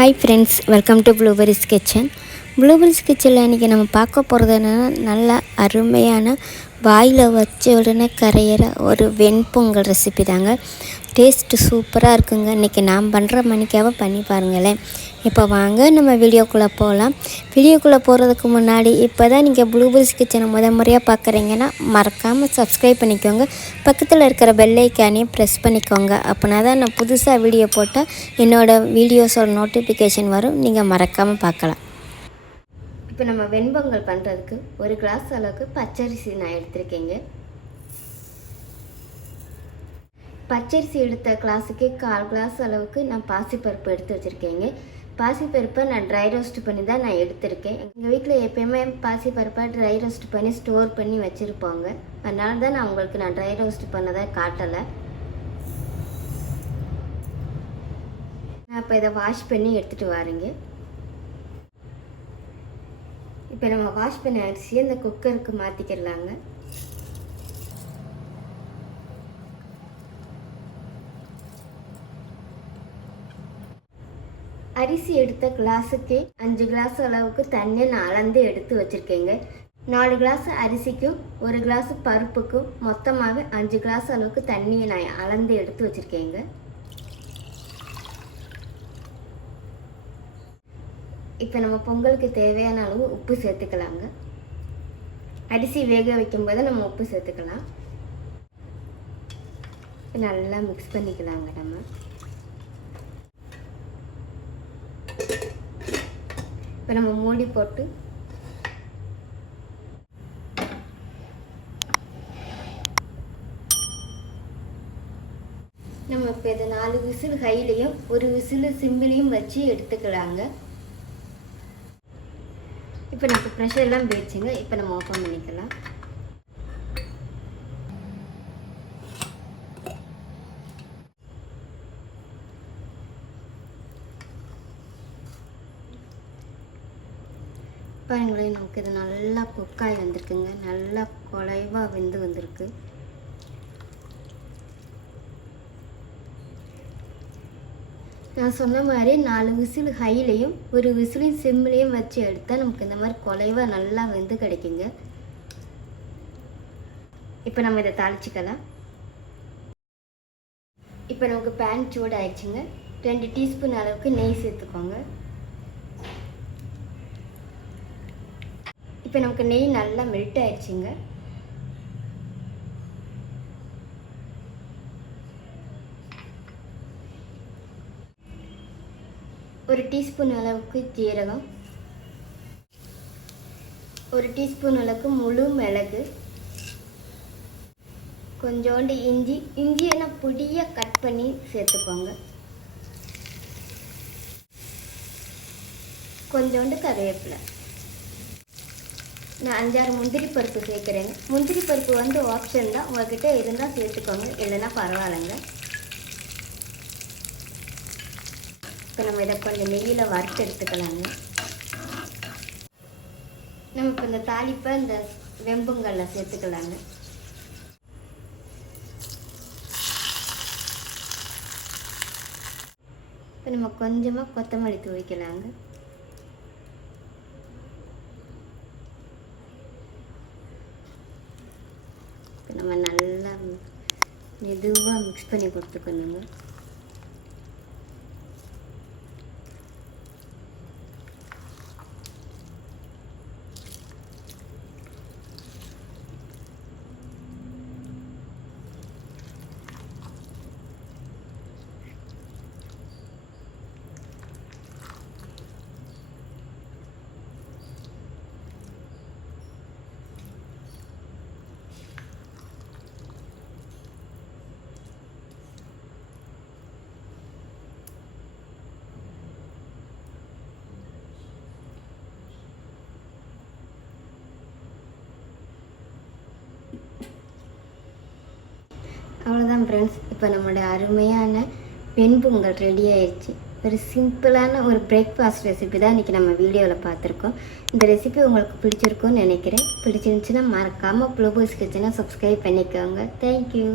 Hi friends, welcome to blueberries kitchen. Blueberries கிச்சனில் இன்றைக்கி நம்ம பார்க்க போகிறது என்னென்னா, நல்ல அருமையான வாயில் வச்ச உடனே கரையிற ஒரு வெண்பொங்கல் ரெசிபி தாங்க. டேஸ்ட்டு சூப்பராக இருக்குங்க. இன்றைக்கி நான் பண்ணுற மணிக்காக பண்ணி பாருங்களேன். இப்போ வாங்க நம்ம வீடியோக்குள்ளே போகலாம். வீடியோக்குள்ளே போகிறதுக்கு முன்னாடி இப்போ தான் நீங்கள் ப்ளூபெரிஸ் கிச்சனை முறையாக பார்க்குறீங்கன்னா மறக்காமல் சப்ஸ்கிரைப் பண்ணிக்கோங்க. பக்கத்தில் இருக்கிற பெல் ஐக்கானையும் ப்ரெஸ் பண்ணிக்கோங்க. அப்படின்னா தான் நான் புதுசாக வீடியோ போட்டால் என்னோடய வீடியோஸோட நோட்டிஃபிகேஷன் வரும், நீங்கள் மறக்காமல் பார்க்கலாம். இப்போ நம்ம வெண்பொங்கல் பண்ணுறதுக்கு ஒரு கிளாஸ் அளவுக்கு பச்சரிசி நான் எடுத்திருக்கேங்க. பச்சரிசி எடுத்த கிளாஸுக்கு 1/4 கிளாஸ் அளவுக்கு நான் பாசிப்பருப்பு எடுத்து வச்சுருக்கேங்க. பாசிப்பருப்பை நான் ட்ரை ரோஸ்ட் பண்ணி தான் நான் எடுத்திருக்கேன். எங்கள் வீட்டில் எப்போயுமே பாசிப்பருப்பை ட்ரை ரோஸ்ட் பண்ணி ஸ்டோர் பண்ணி வச்சுருப்பாங்க. அதனால தான் நான் உங்களுக்கு ட்ரை ரோஸ்ட் பண்ணதை காட்டலை. நான் இப்போ இதை வாஷ் பண்ணி எடுத்துகிட்டு வரேங்க. இப்போ நம்ம வாஷ் பண்ண அரிசியை இந்த குக்கருக்கு மாற்றிக்கிடலாங்க. அரிசி எடுத்த கிளாஸுக்கே 5 கிளாஸ் அளவுக்கு தண்ணியை நான் அளந்து எடுத்து வச்சுருக்கேங்க. 4 கிளாஸ் அரிசிக்கும் 1 கிளாஸ் பருப்புக்கும் மொத்தமாக 5 கிளாஸ் அளவுக்கு தண்ணியை நான் அளந்து எடுத்து வச்சுருக்கேங்க. இப்போ நம்ம பொங்கலுக்கு தேவையான அளவு உப்பு சேர்த்துக்கலாங்க. அரிசி வேக வைக்கும்போது நம்ம உப்பு சேர்த்துக்கலாம். நல்லா மிக்ஸ் பண்ணிக்கலாங்க. இப்போ நம்ம மூடி போட்டு நம்ம இப்போ இதை 4 விசில் ஹைலையும் 1 விசில் சிம்மிலையும் வச்சு எடுத்துக்கலாங்க. இப்போ நமக்கு ப்ரெஷர் எல்லாம் போயிடுச்சுங்க. இப்போ நம்ம ஓப்பன் பண்ணிக்கலாம். பாருங்களேன், நமக்கு இது நல்லா குக்காய் வந்திருக்குங்க. நல்லா குழைவாக வெந்து வந்திருக்கு. நான் சொன்ன மாதிரி 4 விசில் ஹைலையும் 1 விசிலையும் சிம்லையும் வச்சு எடுத்தால் நமக்கு இந்த மாதிரி குழைவாக நல்லா வெந்து கிடைக்குங்க. இப்போ நம்ம இதை தாளிச்சிக்கலாம். இப்போ நமக்கு பேன் சூடு ஆயிடுச்சுங்க. 2 டீஸ்பூன் அளவுக்கு நெய் சேர்த்துக்கோங்க. இப்போ நமக்கு நெய் நல்லா மெல்ட் ஆயிடுச்சுங்க. ஒரு டீஸ்பூன் அளவுக்கு ஜீரகம், 1 டீஸ்பூன் அளவுக்கு முழு மிளகு, கொஞ்சோண்டு இஞ்சியை நான் பொடியாக கட் பண்ணி சேர்த்துக்கோங்க. கொஞ்சோண்டு கருவேப்பிலை. நான் 5-6 முந்திரி பருப்பு சேர்க்குறேங்க. முந்திரி பருப்பு ஆப்ஷன் தான், உங்கள்கிட்ட இருந்தால் சேர்த்துக்கோங்க, இல்லைன்னா பரவாயில்லைங்க. இப்போ நம்ம இதை கொஞ்சம் நெய்யில் வறுத்து எடுத்துக்கலாங்க. நம்ம இப்போ இந்த தாளிப்பை இந்த வெம்புங்களில் சேர்த்துக்கலாங்க. இப்போ நம்ம கொஞ்சமாக கொத்தமல்லி தூவிக்கலாங்க. நம்ம நல்லா மெதுவாக மிக்ஸ் பண்ணி கொடுத்துக்கணுங்க. அவ்வளோதான் ஃப்ரெண்ட்ஸ், இப்போ நம்மளுடைய அருமையான வெண்பொங்கல் ரெடி ஆயிடுச்சு. ஒரு சிம்பிளான ஒரு பிரேக்ஃபாஸ்ட் ரெசிபி தான் இன்றைக்கி நம்ம வீடியோவில் பார்த்துருக்கோம். இந்த ரெசிபி உங்களுக்கு பிடிச்சிருக்குன்னு நினைக்கிறேன். பிடிச்சிருந்துச்சுன்னா மறக்காமல் ப்ளூபெரிஸ் கிச்சனை சப்ஸ்கிரைப் பண்ணிக்கோங்க. தேங்க்யூ.